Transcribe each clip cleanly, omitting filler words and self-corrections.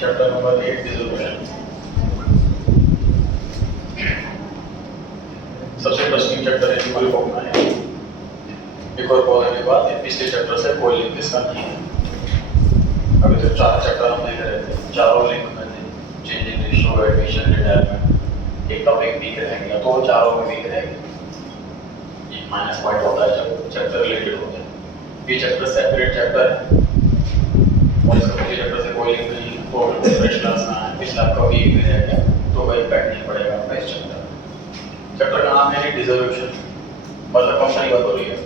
Chapter number 8 dissolution. सबसे interesting chapter है equal formula है। इक्वल फॉर्मूला के बाद पिछले चैप्टर से कोई लिंक इसका नहीं है। अभी तो 4 चैप्टर हम देख रहे थे, चारों लिंक में थे, चेंजिंग रेशियो, एडमिशन, रिटायरमेंट। एक टॉपिक वीक रह गया तो चारों में वीक रह गया। एक माइनस पॉइंट होता है जब चैप्टर रिलेटेड होते हैं। ये चैप्टर सेपरेट चैप्टर है और इसका पिछले चैप्टर से कोई लिंक नहीं है, तो फ्रेश क्लास ना है, पिछला आपका वीक भी रह गया तो कोई इम्पैक्ट नहीं पड़ेगा आपका इस चैप्टर। चैप्टर का नाम है डिसोल्यूशन, मतलब कंपनी बंद हो रही है।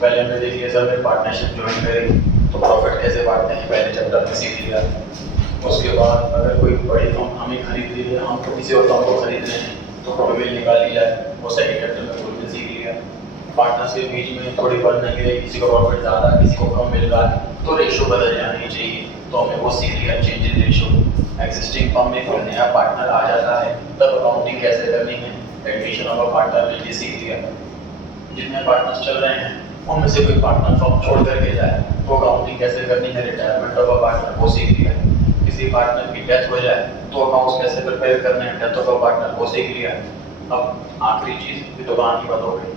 पहले हमने देख लिया सर ने पार्टनरशिप ज्वाइन करी तो प्रॉफिट कैसे बांटते हैं, पहले चैप्टर में सीख लिया। उसके बाद अगर कोई बड़ी फर्म हमें खरीद ली है, हम किसी और फर्म को खरीद रहे हैं तो गुडविल निकाल लिया है, वो सेकंड चैप्टर में गुडविल सीख लिया। पार्टनर्स के बीच में थोड़ी बढ़ नहीं रही, किसी को प्रॉफिट ज़्यादा किसी को कम मिल रहा है तो रेशियो बदल जानी चाहिए, तो हमने वो सीख लिया change in ratio. Existing firm में कोई नया पार्टनर आ जाता है तब अकाउंटिंग कैसे करनी है, एडमिशन ऑफ अ पार्टनर में ये सीख लिया। जितने पार्टनर्स चल रहे हैं उनमें से कोई पार्टनर फर्म छोड़ करके जाए तो अकाउंटिंग कैसे करनी है, रिटायरमेंट ऑफ अ पार्टनर वो सीख लिया। किसी पार्टनर की डेथ हो जाए तो अकाउंट्स कैसे प्रिपेयर करने हैं, डेथ ऑफ अ पार्टनर वो सीख लिया। अब आखिरी चीज दुकान की बात हो गई।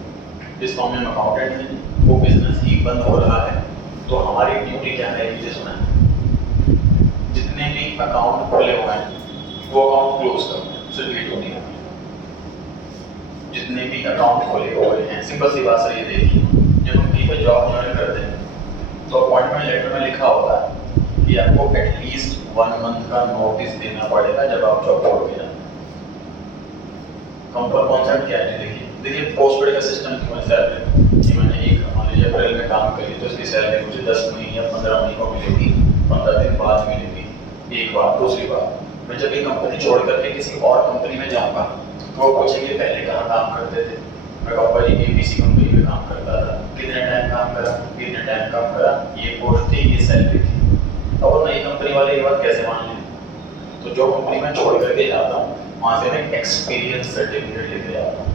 जिस फॉर्म में अकाउंटेंट है वो बिजनेस ही बंद हो रहा है तो हमारी ड्यूटी क्या है ये सुना है। जितने भी अकाउंट खुले हुए हैं वो अकाउंट क्लोज करो, सिर्फ ये ड्यूटी है। जितने भी अकाउंट खोले हुए हैं, सिंपल सी बात सही देखिए, जब हम कहीं पर जॉब ज्वाइन करते हैं तो अपॉइंटमेंट लेटर में लिखा होता है कि आपको एटलीस्ट 1 मंथ का नोटिस देना पड़ेगा जब आप जॉब छोड़ के जाए। कंपनी कॉन्सेप्ट क्या है देखिए पोस्टपेड का सिस्टम क्यों है सैलरी कि मैंने एक मान लीजिए अप्रैल में काम करी तो इसकी सैलरी मुझे 10 महीने या 15 महीने को मिलेगी, 15 दिन बाद मिलेगी। एक बार। दूसरी बात, मैं जब ये कंपनी छोड़ करके किसी और कंपनी में जाऊँगा तो वो पूछेंगे पहले कहाँ काम करते थे, मैं कहूँगा जी ABC कंपनी में काम करता था, कितने टाइम काम करा, कितने टाइम काम करा, ये पोस्ट थी, ये सैलरी थी। अब नई कंपनी वाले ये बात कैसे मान लें, तो जो कंपनी में छोड़ करके जाता हूँ वहाँ से मैं एक्सपीरियंस सर्टिफिकेट लेके आता हूँ।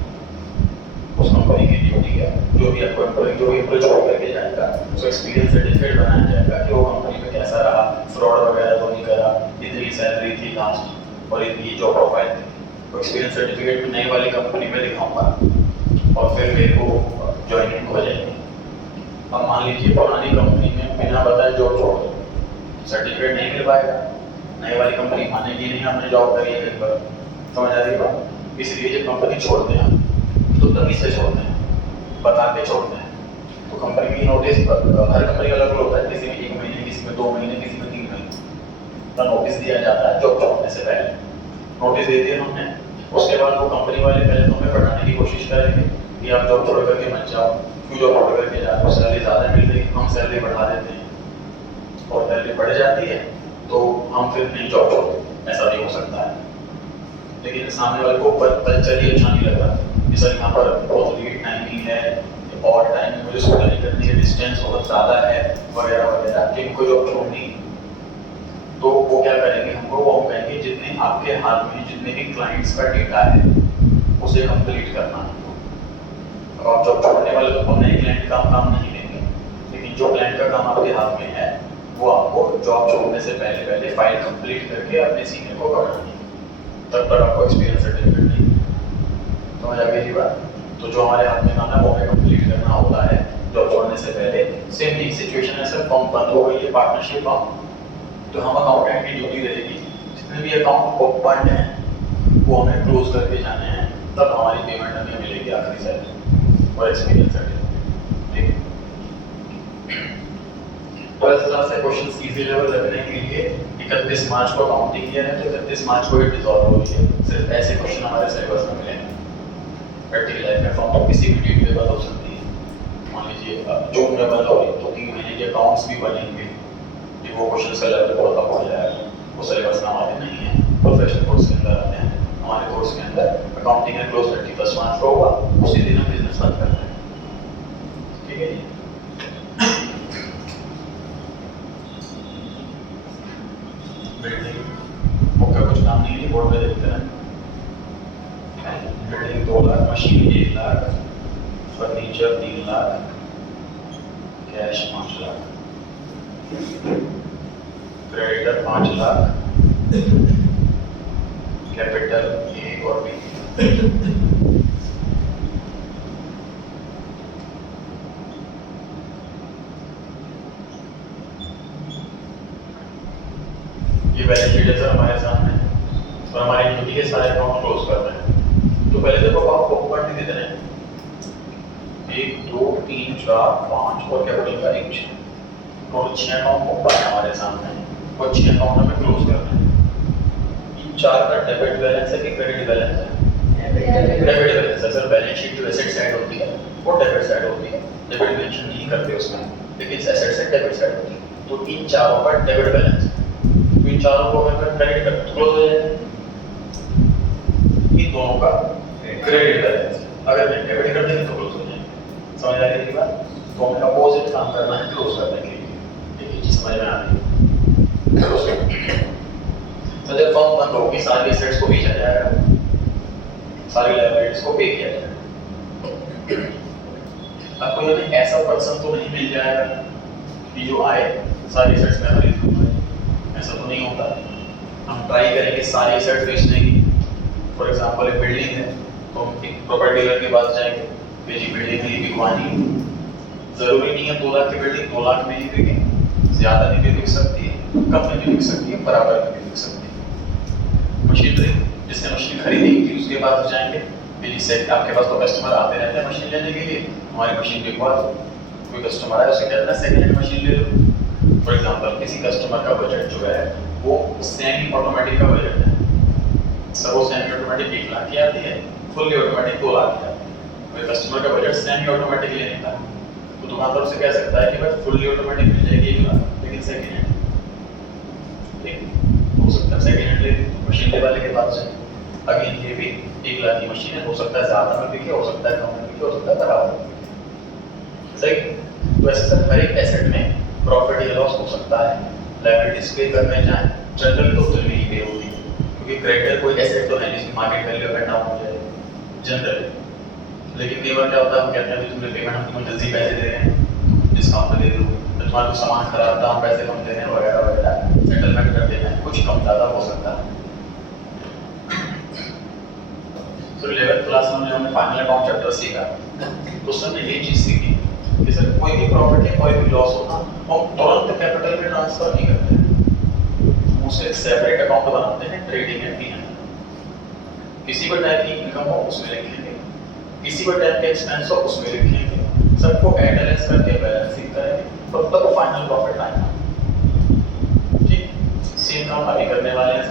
उस कंपनी की ड्यूटी है, जो भी आपको एम्प्लॉय छोड़ करके जाएगा उसको एक्सपीरियंस सर्टिफिकेट बनाया जाएगा कि वो कंपनी में कैसा रहा, फ्रॉड वगैरह तो नहीं करा, इतनी सैलरी थी लास्ट और इतनी जॉब प्रोफाइल थी। तो एक्सपीरियंस सर्टिफिकेट में नई वाली कंपनी में दिखाऊंगा और फिर मेरे को ज्वाइनिंग हो जाएगी। अब मान लीजिए पुरानी कंपनी में बिना बताए जॉब छोड़ दो, सर्टिफिकेट नहीं मिल पाएगा, नई वाली कंपनी मानेगी नहीं आपने जॉब करी है कहीं पर, समझ आ रही है बात। इसलिए जब कंपनी छोड़ते हैं तो तभी से छोड़ते हैं, बता के छोड़ते हैं। तो कंपनी की नोटिस हर कंपनी का अलग होता है, किसी में 1 महीने, किसी में 2 महीने, किसी में 3 महीने का नोटिस दिया जाता है जॉब छोड़ने से पहले। नोटिस दे दिया हमने, उसके बाद वो कंपनी वाले पहले तो हमें पढ़ाने की कोशिश करेंगे कि आप जॉब छोड़ करके मत जाओ, क्यों जॉब छोड़ करके जाओ, तो सैलरी ज़्यादा मिल रही है, हम सैलरी बढ़ा देते हैं और सैलरी बढ़ जाती है तो हम फिर नहीं जॉब छोड़ते, ऐसा भी हो सकता है। लेकिन सामने वाले को कल्चर ही अच्छा नहीं लग रहा कि सर यहाँ पर बहुत लेट टाइमिंग है और टाइम मुझे स्कूल नहीं करनी है, डिस्टेंस बहुत ज़्यादा है वगैरह वगैरह, कि इनको जॉब छोड़नी, तो वो क्या करेंगे, हमको वो हम कहेंगे जितने आपके हाथ में जितने भी क्लाइंट्स का डेटा है उसे कंप्लीट करना है। अब आप जॉब छोड़ने वाले तो नए क्लाइंट का काम नहीं लेंगे, लेकिन जो क्लाइंट का काम आपके हाथ में है वो आपको जॉब छोड़ने से पहले पहले फाइल कंप्लीट करके अपने सीनियर को करवानी है, तब तक आपको एक्सपीरियंस सर्टिफिकेट नहीं। समझ आ गई बात। तो जो हमारे हाथ में काम है वो हमें कंप्लीट करना होता है जॉब छोड़ने से पहले। सेम ही सिचुएशन है सर, फॉर्म बंद हो गई है पार्टनरशिप फॉर्म, तो हम अकाउंटेंट की ड्यूटी रहेगी जितने भी अकाउंट ओपन हैं वो हमें क्लोज करके जाने हैं, तब हमारी पेमेंट हमें मिलेगी आखिरी सैलरी और एक्सपीरियंस सर्टिफिकेट। ठीक है, 12th क्लास से क्वेश्चंस इजी लेवल रखने के लिए 31 मार्च को अकाउंटिंग ईयर है तो 31 मार्च को ये डिसॉल्व हो रही है। सिर्फ ऐसे क्वेश्चन हमारे सिलेबस में मिलेंगे। प्रैक्टिकल लाइफ में फॉर्म तो किसी भी डेट पे बंद हो सकती है। मान लीजिए जून में बंद हो रही है तो 3 महीने के अकाउंट्स भी बनेंगे, कि वो क्वेश्चन का लेवल बहुत कम हो जाएगा, वो सिलेबस में हमारे नहीं है, प्रोफेशनल कोर्स के अंदर आते हैं। हमारे कोर्स के अंदर अकाउंटिंग है क्लोज 31 मार्च को होगा, उसी दिन हम बिजनेस बंद करते हैं। ठीक है जी, बिल्डिंग ओके, कुछ काम नहीं है, बोर्ड में देखते हैं। Building 2 lakh, machine 1 lakh, furniture 3 lakh, cash 5 lakh. Creditor 5 lakh, capital A और बी। ये बैलेंस शीट है सर हमारे सामने, और हमारे इक्विटी के सारे अकाउंट क्लोज कर रहे हैं। तो पहले देखो आपको ऊपर नहीं दे रहे हैं 1 2 3 4 5 और कैपिटल का 1 टोटल 6 अकाउंट ऊपर है हमारे सामने, और 6 अकाउंट हमें क्लोज करना है। इन 4 का डेबिट बैलेंस है कि क्रेडिट बैलेंस है? डेबिट बैलेंस है सर। बैलेंस शीट जो एसेट साइड होती है वो डेबिट साइड होती है, डेबिट मेंशन नहीं करते उसमें, लेकिन एसेट साइड डेबिट साइड होती है। तो इन चारों का डेबिट बैलेंस है, तो इन चारों को अगर क्रेडिट कर तो क्लोज हो जाएगा। इन दोनों का क्रेडिट बैलेंस अगर मैं डेबिट कर देंगे तो क्लोज हो जाएगा। समझ आ रही है बात? तो हमें अपोजिट काम करना है क्लोज करने के लिए। देखिए चीज समझ में आ रही है? तो जब फर्म बंद होगी सारी एसेट्स को बेचा जाएगा, सारी लायबिलिटीज को पे किया जाएगा। अब कोई हमें ऐसा पर्सन तो नहीं मिल जाएगा कि जो आए सारी एसेट्स में खरीद लूंगा, ऐसा तो नहीं होता। हम ट्राई करेंगे सारी एसेट्स बेचने की। फॉर एग्जांपल एक बिल्डिंग है तो हम एक प्रॉपर्टी डीलर के पास जाएंगे कि जी बिल्डिंग है बिकवानी है। जरूरी नहीं है 2 लाख की बिल्डिंग 2 लाख में ही बिके, ज्यादा नहीं भी बिक सकती है, कम में भी बिक सकती है, बराबर में भी बिक सकती है। मशीनरी जिसने मशीन खरीदी थी उसके पास जाएंगे कि जिससे आपके पास तो कस्टमर आते रहते हैं मशीन लेने के लिए, हमारी मशीन बिकवा दो। कोई कस्टमर आए उसे कहते हैं सेकंड हैंड मशीन ले लो। फॉर एग्जांपल किसी कस्टमर का बजट जो है वो सेमी ऑटोमेटिक का बजट है सर, वो सेमी ऑटोमेटिक 1 लाख की आती है, फुल्ली ऑटोमेटिक 2 लाख की आती है। कोई कस्टमर का बजट सेमी ऑटोमेटिक लेने का, तो दुकानदार उसे कह सकता है कि भाई फुल्ली ऑटोमेटिक मिल जाएगी 1 लाख, लेकिन सेकंड हैंड ठीक हो सकता है सेकंड हैंड ले मशीन ले वाले के पास जाए। अगेन ये भी 1 लाख की मशीन है, हो सकता है ज्यादा में बिके, हो सकता है कम में बिके, हो सकता है बराबर में बिके। सही। तो ऐसे सर हर एक एसेट में प्रॉफिट या लॉस हो सकता है। लायबिलिटीज पे करने जाए जनरल तो उतनी ही पे होती है, क्योंकि क्रेडिटर कोई एसेट तो है जिसकी market value up and down हो जाए जनरल। लेकिन कई बार क्या होता है हम कहते हैं कि तुमने पेमेंट हम तुम्हें जल्दी पैसे दे रहे हैं, डिस्काउंट दे दो, तुम्हारा कुछ सामान खराब था हम पैसे कम दे रहे हैं वगैरह वगैरह, सेटलमेंट कर देना है, कुछ कम ज़्यादा हो सकता है। तो 11th क्लास में हमने फाइनल अकाउंट चैप्टर सीखा, तो सर ने ये चीज़ सीखी कि सर कोई भी प्रॉफिट या कोई भी लॉस होना हम तुरंत कैपिटल में ट्रांसफर नहीं करते, हम उसके एक सेपरेट अकाउंट बनाते हैं, ट्रेडिंग एंड पी। किसी भी टाइप की इनकम हो उसमें लिखेंगे, किसी भी टाइप के एक्सपेंस हो उसमें लिखेंगे, सबको ऐड एलेस करके बैलेंसिंग करेंगे, तब तक फाइनल प्रॉफिट आएगा। ठीक सेम काम अभी करने वाले हैं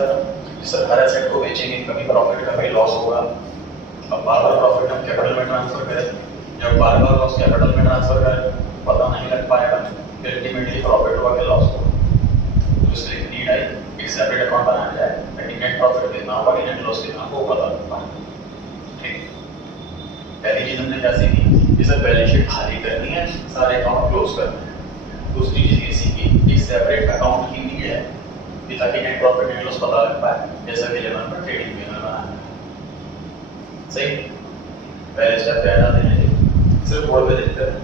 सर हर एसेट को बेचेंगे, कभी प्रॉफिट कभी लॉस होगा। अब बार-बार प्रॉफिट हम कैपिटल में ट्रांसफर करें, जब बार-बार लॉस कैपिटल में ट्रांसफर करें पता नहीं लग पाएगा, फिर अल्टीमेटली प्रॉफिट होगा कि लॉस होगा। तो इसलिए नीड है एक सेपरेट अकाउंट बनाया जाए, नेट प्रॉफिट कितना होगा, नेट लॉस कितना होगा वो पता लग पाएगा। ठीक पहली चीज हमने क्या सीखी कि सर बैलेंस शीट खाली करनी है, सारे अकाउंट क्लोज करने हैं। दूसरी चीज ये सीखी एक सेपरेट अकाउंट की नीड है कि ताकि नेट प्रॉफिट नेट लॉस पता लग पाए, जैसा कि 11 पर ट्रेडिंग में बनाना है। सही पहले स्टेप पे आ जाते हैं, सिर्फ बोर्ड पे देखते हैं।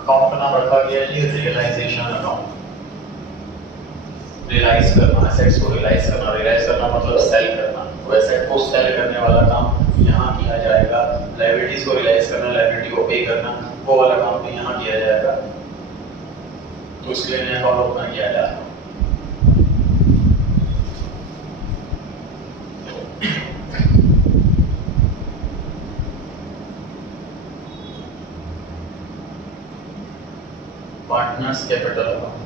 अकाउंट का नाम रखा गया है रियलाइजेशन अकाउंट। रियलाइज करना, एसेट्स को रियलाइज करना, रियलाइज करना मतलब सेल करना, तो एसेट को सेल करने वाला काम यहाँ किया जाएगा। लायबिलिटीज को रियलाइज करना, लायबिलिटी को पे करना, वो वाला काम भी यहाँ किया जाएगा। तो इसके लिए अकाउंट ओपन किया जाएगा। पार्टनर्स कैपिटल अकाउंट,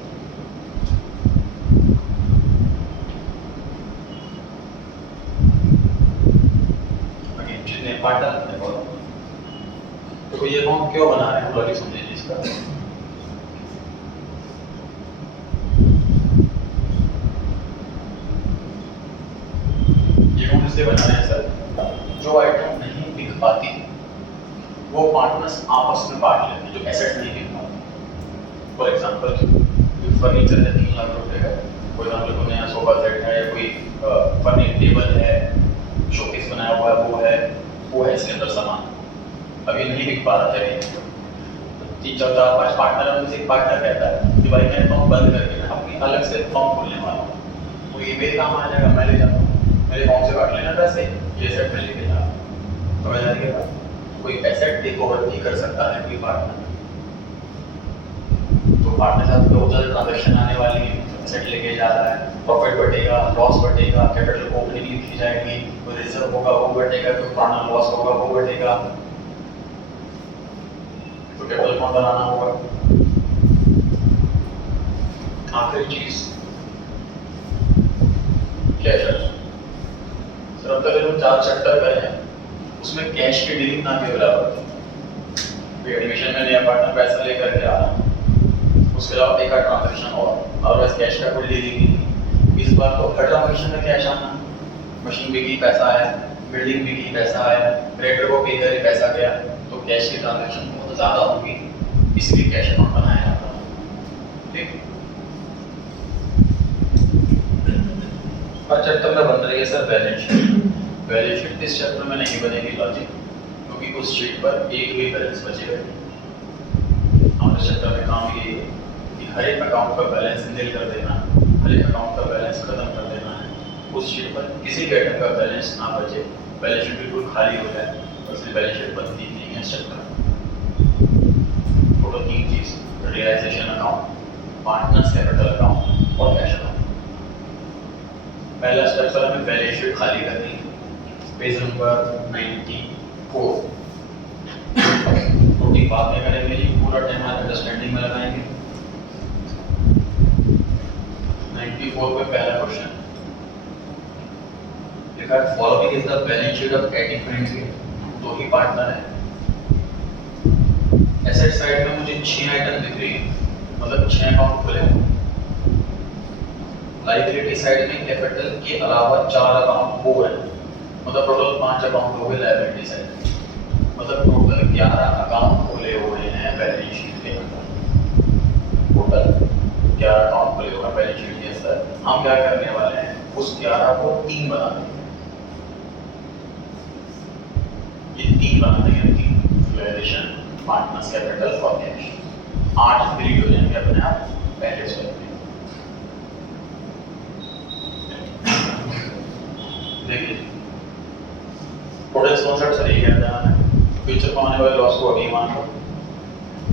जितने पार्टनर हैं बोलो, तो ये अकाउंट क्यों बना रहे हैं हम लोग समझिए इसका। ये अकाउंट इसलिए बना रहे हैं सर, जो आइटम नहीं बिक पाती वो पार्टनर्स आपस में बांट लेते हैं, जो एसेट्स नहीं बिक पाती। फॉर एग्जाम्पल फर्नीचर है 3 लाख रुपए का, कोई हम लोग नया सोफा सेट है या कोई फर्नीचर टेबल है, शोकेस बनाया हुआ है वो है इसके अंदर सामान। अभी नहीं बिक पा रहा था ये। तीन चौथा 5 पार्टनर में से एक पार्टनर कहता है कि भाई मैं अकाउंट बंद करके ना अपनी अलग से अकाउंट खोलने वाला हूँ, तो ये मेरे काम आ जाएगा, मैं ले जाता हूँ, मेरे अकाउंट से काट लेना पैसे, ये एसेट में लेके जा। समझ आ रही है बात? कोई एसेट टेक ओवर नहीं कर सकता है कोई पार्टनर। तो पार्टनर के साथ बहुत ज़्यादा ट्रांजेक्शन आने वाली है, एसेट लेके जा रहा है, प्रॉफिट बढ़ेगा, लॉस बढ़ेगा, कैपिटल ओपनिंग लिखी जाएगी, कोई रिजर्व होगा वो बढ़ेगा, कोई पुराना लॉस होगा वो बढ़ेगा, तो कैपिटल कौन बनाना होगा। आखिरी चीज कैश। सर अब तक जो 4 चैप्टर करे हैं उसमें कैश की डीलिंग ना केवल होती है, एडमिशन में नया पार्टनर पैसा लेकर के आ रहा है, उसके अलावा एक ट्रांजेक्शन और बस कैश का कोई डीलिंग नहीं। इस बार तो हर ट्रांजेक्शन में कैश आना, मशीन बिकी पैसा आया, बिल्डिंग बिकी पैसा आया, क्रेडिटर को पे करे पैसा गया, तो कैश की ट्रांजेक्शन बहुत ज़्यादा होगी, इसलिए कैश अकाउंट बनाया जाता है। ठीक, हर चैप्टर में बन रही है sir balance sheet. Balance sheet इस चैप्टर में नहीं बनेगी लॉजिक, क्योंकि उस शीट पर एक भी बैलेंस बचेगा। हमारे चैप्टर में काम ये है कि हर एक अकाउंट का बैलेंस नील कर देना, हर एक अकाउंट का बैलेंस खत्म कर देना है, उस शीट पर किसी भी आइटम का बैलेंस ना बचे, बैलेंस शीट बिल्कुल खाली हो जाए, उससे बैलेंस शीट बनती नहीं है इस चैप्टर। टोटल 3 चीज, realisation account, partners capital account और कैश अकाउंट। पहला स्टेप सर हमें बैलेंस शीट खाली करनी है, पेज नंबर 94। टोटल बात में करेंगे, ये पूरा टाइम आप अंडरस्टैंडिंग में लगाएंगे। 94 पे पहला क्वेश्चन लिखा है, following is the balance sheet of eighty friendly. दो ही पार्टनर है, एसेट साइड में मुझे 6 आइटम दिख रही है, मतलब 6 अकाउंट खुले हैं। लायबिलिटी साइड में कैपिटल के अलावा 4 अकाउंट हो गए, मतलब टोटल 5 अकाउंट हो गए लायबिलिटी साइड, मतलब टोटल 11 अकाउंट खुले हुए हैं बैलेंस शीट के अंदर। टोटल 11 अकाउंट खुले हुए हैं बैलेंस शीट के अंदर। हम क्या करने वाले हैं, उस 11 को 3 बना देंगे, ये 3 बना देंगे, 3 रियलाइजेशन, पार्टनर्स कैपिटल और कैश। 8 डिलीट हो जाएंगे अपने आप पहले से। देखिए टोटल कॉन्सेप्ट सर ये कहता है, फ्यूचर में आने वाले लॉस को अभी मान लो।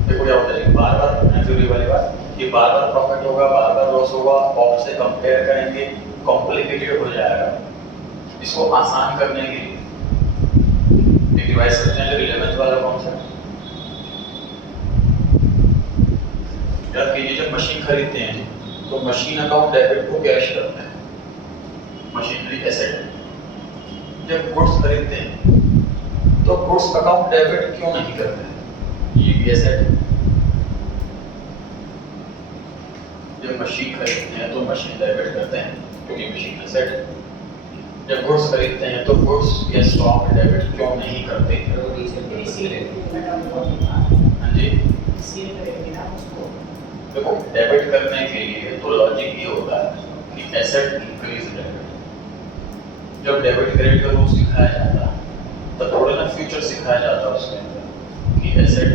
देखो क्या होता है, बार बार नेचुरली वाली बात, ये बार बार प्रॉफिट होगा, बार बार लॉस होगा, ऑफ से कंपेयर करेंगे, कॉम्प्लिकेटेड हो जाएगा। इसको आसान करने के लिए एक डिवाइस करते हैं, जो 11th वाला कॉन्सेप्ट। याद कीजिए, जब मशीन खरीदते हैं तो मशीन अकाउंट डेबिट को कैश करते हैं, मशीनरी एसेट। जब गुड्स खरीदते हैं तो गुड्स अकाउंट डेबिट क्यों नहीं करते हैं, ये भी एसेट। जब मशीन खरीदते हैं तो मशीन डेबिट करते हैं क्योंकि मशीन एसेट है। जब गुड्स खरीदते हैं तो गुड्स के स्टॉक डेबिट क्यों नहीं करते? हाँ जी, देखो डेबिट करने के लिए तो लॉजिक ये होता है कि एसेट इंक्रीज डेबिट। जब डेबिट क्रेडिट का रूल सिखाया जाता है तो थोड़ा ना फ्यूचर सिखाया जाता है उसके अंदर कि एसेट,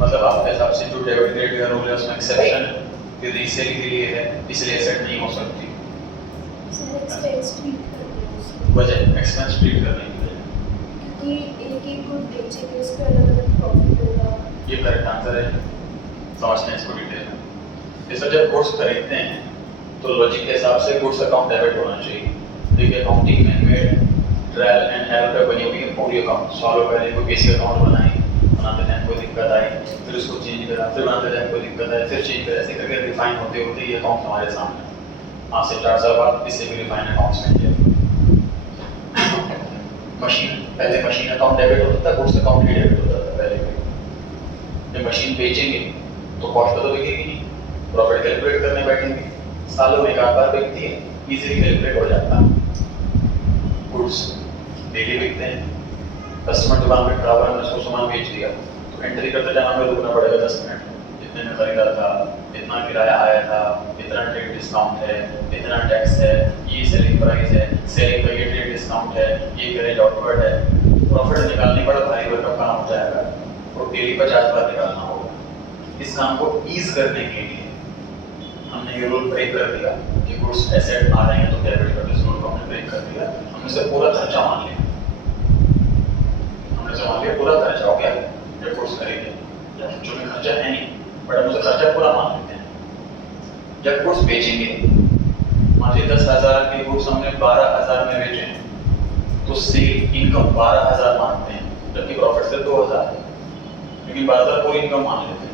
मतलब आपके हिसाब से जो डेबिट क्रेडिट का रूल है उसमें एक्सेप्शन है कि रीसेल के लिए है, इसलिए एसेट नहीं हो सकती। वजह एक्सपेंस ट्रीट करने की वजह, क्योंकि एक गुड बेचेंगे उस पे अलग-अलग प्रॉफिट होगा। ये करेक्ट आंसर है, समझते हैं इसको डिटेल में। इस जब गुड्स खरीदते हैं तो लॉजिक के हिसाब से गुड्स अकाउंट डेबिट होना चाहिए। देखिए अकाउंटिंग में ट्रायल एंड एरर पे बनी हुई है पूरी अकाउंट। सालों पहले कोई बेसिक अकाउंट बनाते टाइम कोई दिक्कत आई, फिर उसको चेंज करा, फिर बनाते टाइम कोई दिक्कत आई, फिर चेंज करा, ऐसे करके रिफाइन होते होते ये अकाउंट हमारे सामने आज से 4 साल बाद इससे भी रिफाइन अकाउंट्स में किया। मशीन, पहले मशीन अकाउंट डेबिट होता था, गुड्स अकाउंट ही डेबिट होता था पहले। जब मशीन बेचेंगे तो कॉस्ट तो बिकेगी नहीं, प्रॉफिट कैलकुलेट करने बैठेंगे, सालों में एक आध बार बिकती है, इजीली कैलकुलेट हो जाता है। गुड्स डेली बिकते हैं, कस्टमर दुकान पे खड़ा हुआ है, उसको सामान बेच दिया तो एंट्री करते टाइम हमें रुकना पड़ेगा 10 मिनट। इतने में खरीदा था, इतना किराया आया था, इतना ट्रेड डिस्काउंट है, इतना टैक्स है, ये सेलिंग प्राइस है, सेलिंग का ये ट्रेड डिस्काउंट है, ये कैरेज आउटवर्ड है। प्रॉफिट निकालने बड़ा भारी भरकम काम हो जाएगा और डेली 50 बार निकालना होगा। इस काम को ईज करने के लिए हमने ये रूल ब्रेक कर दिया कि गुड्स एसेट आ रहे हैं तो डेबिट कर, इस रूल को हमने ब्रेक कर दिया। हमने से पूरा खर्चा मान लिया, हमने से मान लिया पूरा खर्चा हो गया जब गुड्स खरीदे, जो भी खर्चा है नहीं बट हम उसे खर्चा पूरा मान लेते हैं। जब गुड्स बेचेंगे, मान लीजिए 10,000 के गुड्स हमने 12,000 में बेचे हैं तो सेल इनकम 12,000 मानते हैं, जबकि प्रॉफिट सिर्फ 2,000 है, क्योंकि 12,000 पूरी इनकम मान लेते हैं।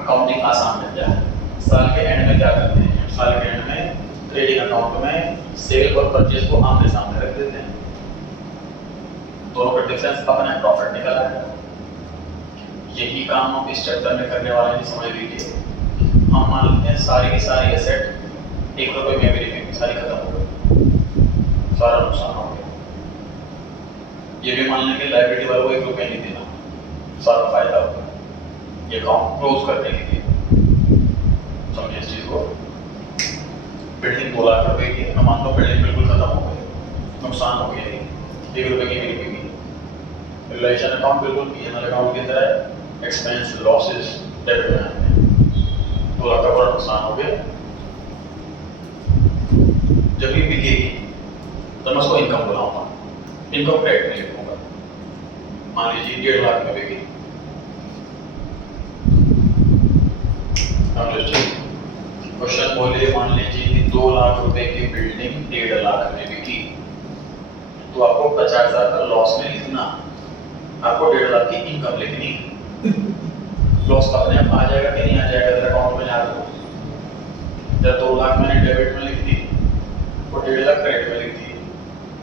अकाउंटिंग आसान बन जाए। साल के एंड में क्या करते हैं? साल के एंड में ट्रेडिंग अकाउंट में सेल और परचेज को आमने सामने रख देते हैं, दोनों का डिफरेंस अपना प्रॉफिट निकला है। यही काम हम इस चैप्टर में करने वाले हैं। समझ लीजिए, हम मान लेते हैं सारी की सारी एसेट 1 रुपए में बिकेंगी, सारी खत्म हो गई, सारा नुकसान हो गया। ये भी मान लेंगे लायबिलिटी वालों को 1 रुपया नहीं देना, सारा फायदा होगा। ये अकाउंट क्लोज करने के लिए समझिए इस चीज को। बिल्डिंग 2 लाख रुपए की, हम मान लो बिल्डिंग बिल्कुल खत्म हो गई, नुकसान हो गया, 1 रुपए की बिकेगी। रिलेशन अकाउंट बिल्कुल पीएनएल अकाउंट की तरह एक्सपेंस लॉसेस डेबिट में आते हैं, 2 लाख का पूरा नुकसान हो गया। जब ये बिकेगी तो मैं उसको इनकम बुलाऊंगा, इनकम क्रेडिट में लिखूंगा। मान लीजिए 1.5 लाख में बिकेगी, क्वेश्चन बोले मान लीजिए कि 2 लाख रुपए की बिल्डिंग 1.5 लाख में बिकी, तो आपको 50,000 का लॉस में लिखना, आपको 1.5 लाख की इनकम लिखनी। लॉस अपने आप आ जाएगा कि नहीं आ जाएगा अकाउंट में याद हो। जब 2 लाख मैंने डेबिट में लिख दी और 1.5 लाख क्रेडिट में लिख दी,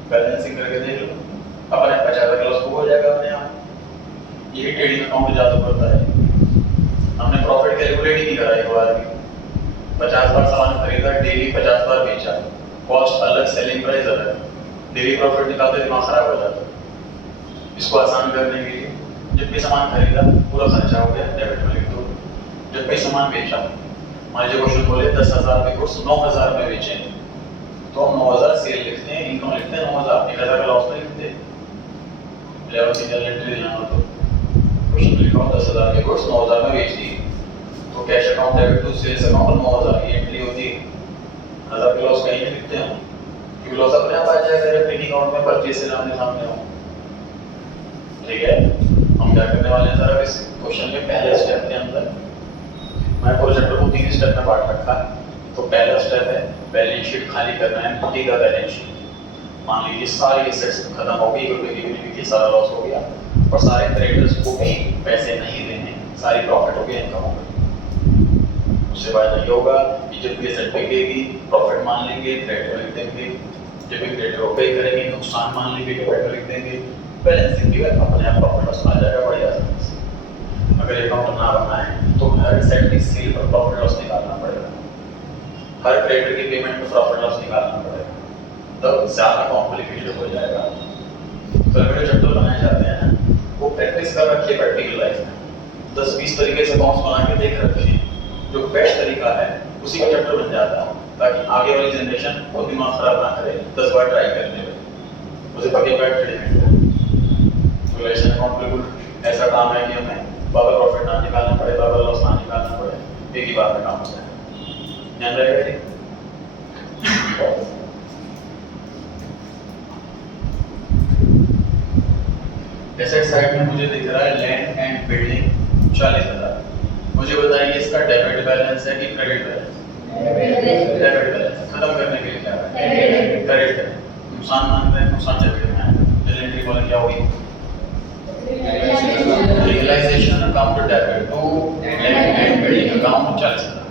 बैलेंसिंग करके देख लो, अपने 50,000 का लॉस हो जाएगा अपने आप। ये ट्रेडिंग अकाउंट जादू करता है। हमने प्रॉफिट कैलकुलेट ही नहीं करा एक बार भी। 50 बार सामान खरीदा, डेली 50 बार बेचा, कॉस्ट अलग, सेलिंग प्राइस अलग, डेली प्रॉफिट निकालते दिमाग खराब हो जाता। इसको आसान करने के लिए जब भी सामान खरीदा पूरा खर्चा हो गया, डेबिट में लिख दो। जब भी सामान बेचा, मान लीजिए क्वेश्चन बोले 10,000 के गुड्स 9,000 में बेचे, तो हम 9,000 सेल लिखते हैं, इनकम लिखते हैं 9,000, 1,000 का लॉस में लिखते हैं। लेवल सिंगल एंट्री देना हो तो क्वेश्चन लिखा हो 10,000 के गुड्स 9,000 में बेच दिए, तो cash account debit to sales account 9,000 की एंट्री होती है। 1,000 का लॉस कहीं नहीं लिखते हैं, क्योंकि लॉस अपने आप आ जाएगा जब ट्रेडिंग अकाउंट में परचेज से सामने सामने हो। ठीक है, हम क्या करने वाले हैं सर, इस क्वेश्चन के पहले स्टेप के अंदर मैं पूरे चैप्टर को 3 स्टेप में बांट रखा है। तो पहला स्टेप है बैलेंस शीट खाली करना है, खुद का बैलेंस शीट। मान लीजिए सारी एसेट्स खत्म हो गई, 1 रुपए की भी नहीं बिकी, सारा लॉस हो गया, और सारे क्रेडिटर्स को भी पैसे नहीं देने, सारी प्रॉफिट हो गया, इनकम हो गई। उससे बाद ये होगा कि जब भी एसेट बिकेगी प्रॉफिट मान लेंगे, क्रेडिटर लिख देंगे, जब भी क्रेडिटर को पे करेंगे नुकसान मान लेंगे, क्रेडिटर लिख देंगे, बैलेंसिंग फिगर अपने आप प्रॉफिट लॉस आ जाएगा बड़ी आसानी से। अगर अकाउंट ना बना है तो हर सेट की सेल पर प्रॉफिट लॉस निकालना पड़ेगा, हर क्रेडिटर की पेमेंट पर प्रॉफिट लॉस निकालना पड़ेगा, तब ज्यादा कॉम्प्लिकेटेड हो जाएगा। तो अगर चैप्टर बनाए जाते हैं वो प्रैक्टिस कर रखिए प्रैक्टिकल लाइफ में, 10-20 तरीके से अकाउंट्स बना के देख रखिए, जो बेस्ट तरीका है उसी का चैप्टर बन जाता है, ताकि आगे वाली जनरेशन को दिमाग खराब ना करे 10 बार ट्राई करने में, उसे पके बैठ खड़े हैं। रिलेशन अकाउंट बिल्कुल ऐसा काम है कि हमें बाबा प्रॉफिट ना निकालना पड़े, बाबा लॉस ना निकालना पड़े, एक ही बार में काम होता है। ध्यान रहेगा जी। एसेट साइड में मुझे दिख रहा है लैंड एंड बिल्डिंग 40,000। मुझे बताइए इसका डेबिट बैलेंस है कि क्रेडिट बैलेंस? Debit balance. खत्म करने के लिए क्या है? क्रेडिट है। नुकसान मान रहे हैं, नुकसान डेबिट में आएगा। एंट्री बोले क्या होगी? Realisation account debit to land and building account 40,000।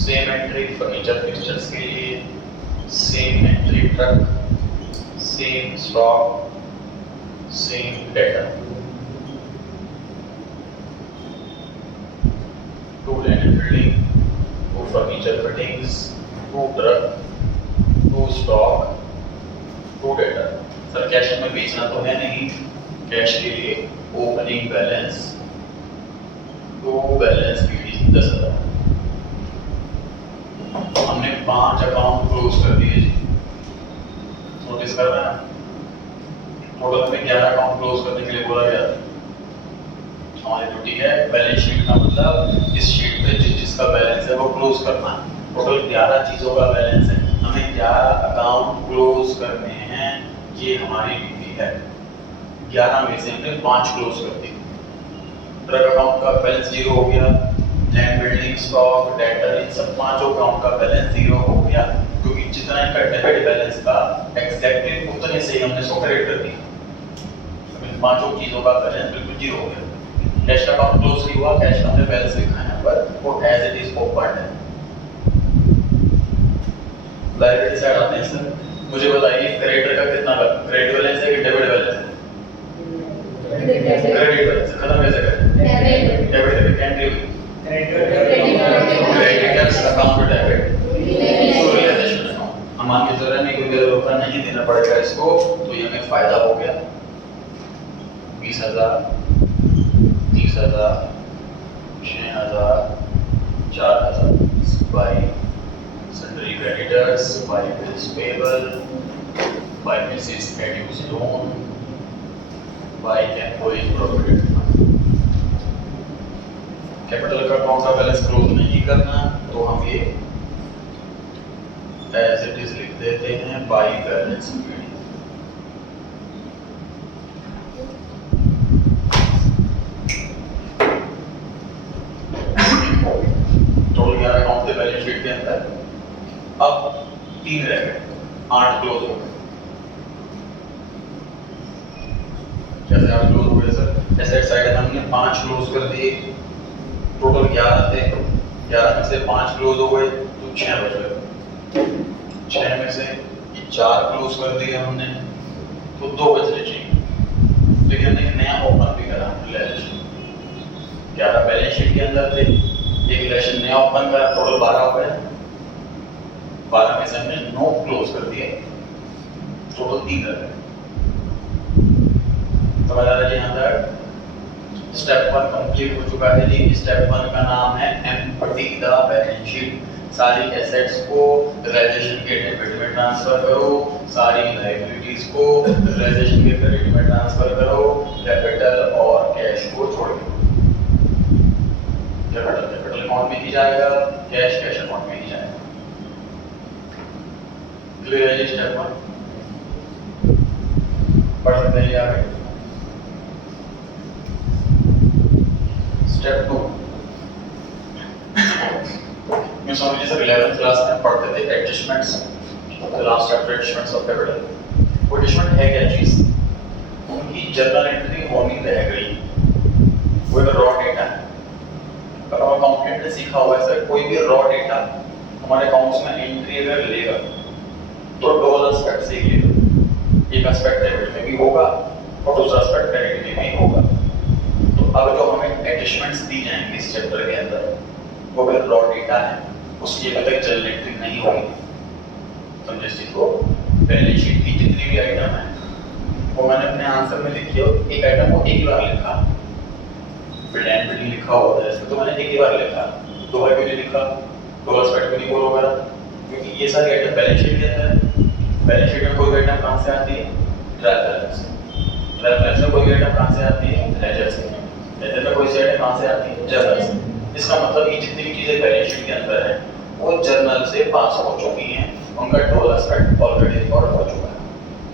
Same entry furniture fixtures के लिए, same entry truck, same stock, same data. To land and building, to furniture fittings, to truck, to stock, to data. Sir cash में बेचना तो है नहीं, cash के लिए opening balance, to balance 10,000। 5 account close कर दिए जी। नोटिस कर रहे हैं, टोटल में 11 अकाउंट क्लोज करने के लिए बोला गया था। हमारी ड्यूटी है बैलेंस शीट का मतलब इस शीट पे जिसका बैलेंस है वो क्लोज करना। टोटल 11 चीजों का बैलेंस है, हमें 11 अकाउंट क्लोज करने हैं, ये हमारी ड्यूटी है। 11 में से हमने 5 क्लोज कर दी। ट्रक अकाउंट का बैलेंस 0 हो गया, लैंड बिल्डिंग स्टॉक डेटर इन सब 5 अकाउंट का बैलेंस 0 हो गया, क्योंकि जितना इनका डेबिट बैलेंस था एग्जैक्टली उतने से ही हमने इसको क्रेडिट कर दिया। इन 5 चीजों का बैलेंस बिल्कुल 0 हो गया। कैश का अकाउंट क्लोज नहीं हुआ, कैश का हमने बैलेंस लिखा है यहाँ पर, वो एज इट इज ओपन है। लायबिलिटी साइड आते हैं सर, मुझे बताइए क्रेडिटर का कितना क्रेडिट बैलेंस है कि डेबिट बैलेंस है? क्रेडिट बैलेंस खत्म कैसे करें? Debit debit candy creditors account debit realisation account. हम मान के चल रहे हैं नहीं कोई रुपया नहीं देना पड़ेगा इसको, तो ये हमें फायदा हो गया 20,000 30,000 6,000 4,000 bye sundry creditors, by bills payable, by Mrs. Edu's loan, by employee provident fund। Capital का अकाउंट का बैलेंस क्लोज नहीं करना, तो हम ये एज इट इज लिख देते हैं by balance sheet. Total 11 account थे बैलेंस शीट के अंदर, अब 3 रह गए, 8 क्लोज हो गए। कैसे 8 क्लोज हो गए सर? एसेट साइड हमने 5 क्लोज कर दिए, टोटल 11 थे, 11 में से 5 क्लोज हो गए तो 6 बच गए। 6 में से 4 क्लोज कर दिए हमने तो 2 बचने चाहिए, लेकिन हमने एक नया ओपन भी करा रिलेशन। 11 बैलेंस शीट के अंदर थे, एक रिलेशन नया ओपन करा, टोटल 12 हो गया। 12 में से हमने 9 क्लोज कर दिए, टोटल 3 रह गए। समझ आ रहा है यहाँ तक? स्टेप 1 कंप्लीट हो चुका है जी। स्टेप 1 का नाम है एम्प्टी द बैलेंस शीट। सारी एसेट्स को रियलाइजेशन के डेबिट में ट्रांसफर करो, सारी लायबिलिटीज को रियलाइजेशन के क्रेडिट में ट्रांसफर करो, कैपिटल और कैश को छोड़ दो। कैपिटल कैपिटल अकाउंट में ही जाएगा, कैश कैश अकाउंट में ही जाएगा। क्लियर है जी स्टेप 1? पढ़ सकते हैं आगे। स्टेप 2 मैं समझिए सर 11th क्लास में पढ़ते थे adjustments, the last chapter adjustments of capital. वो एडजस्टमेंट है क्या चीज? उनकी जर्नल एंट्री होनी रह गई, वो एक रॉ डेटा है। अब अकाउंटेंट ने सीखा हुआ है सर, कोई भी रॉ डेटा हमारे अकाउंट्स में एंट्री अगर लेगा तो डबल एस्पेक्ट से ही लेगा। एक एस्पेक्ट डेबिट में भी होगा और दूसरा एस्पेक्ट क्रेडिट में भी होगा। तो अब जो हमें एडजस्टमेंट्स दी जाएंगी इस चैप्टर के अंदर, वो भी रॉ डेटा है, उसकी अभी तक जर्नल एंट्री नहीं होगी। समझे इस चीज को? बैलेंस शीट की जितनी भी आइटम है वो मैंने अपने आंसर में लिखी है। एक आइटम को एक ही बार लिखा, लैंड बिल्डिंग लिखा हुआ है इसमें, तो मैंने एक ही बार लिखा, 2 बार भी नहीं लिखा, डबल एस्पेक्ट भी नहीं बोल वगैरह, क्योंकि ये सारी आइटम बैलेंस शीट के अंदर है। बैलेंस शीट में कोई आइटम कहां से आती है? ट्रायल बैलेंस से। ट्रायल बैलेंस में कोई आइटम कहां से आती है? लेजर से। लेजर में कोई सी आइटम कहां से आती है? जर्नल से। इसका मतलब ये जितनी भी चीजें बैलेंस शीट के अंदर है वो जर्नल से पास हो चुकी हैं, उनका डबल एस्पेक्ट ऑलरेडी रिकॉर्ड हो चुका है,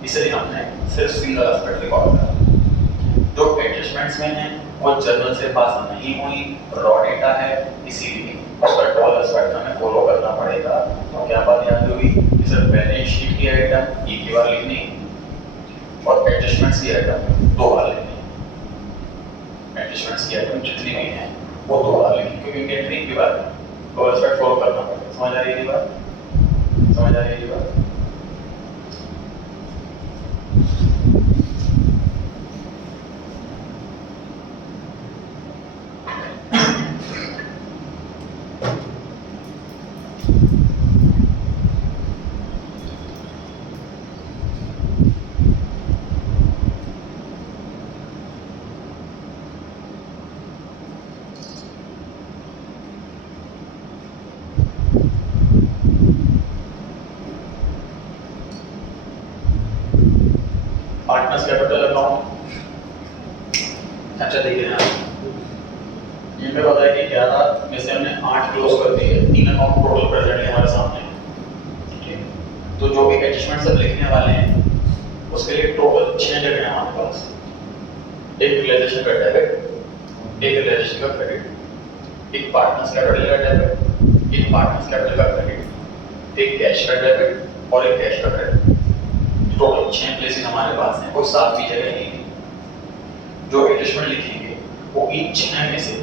इसलिए हमने सिर्फ सिंगल एस्पेक्ट रिकॉर्ड करा। जो एडजस्टमेंट्स में है वो जर्नल से पास नहीं हुई, रॉ डेटा है, इसीलिए उसका डबल एस्पेक्ट हमें फॉलो करना पड़ेगा। तो क्या बात याद हुई कि सर बैलेंस शीट की आइटम एक ही बार लिखनी और एडजस्टमेंट्स की आइटम 2 बार लिखनी। एडजस्टमेंट्स की आइटम जितनी भी हैं वो 2 बार लिखनी, क्योंकि उनकी एंट्री की बात है, डबल एस्पेक्ट फॉलो करना पड़ेगा। समझ आ रही है ये बात? समझ आ रही है ये बात? कि 11 में से हमने 8 क्लोज कर दिए, 3 अकाउंट टोटल प्रेजेंटली हमारे सामने हैं, ठीक है। तो जो भी एडजस्टमेंट सब लिखने वाले हैं उसके लिए टोटल 6 जगह हैं हमारे पास। एक रियलाइजेशन का डेबिट, एक रियलाइजेशन का क्रेडिट, एक पार्टनर्स कैपिटल का डेबिट, एक पार्टनर्स कैपिटल का क्रेडिट, एक कैश का डेबिट और एक कैश का क्रेडिट। टोटल 6 प्लेसेस हमारे पास हैं, कोई 7वीं जगह नहीं है। जो एडजस्टमेंट लिखेंगे वो इन 6 में से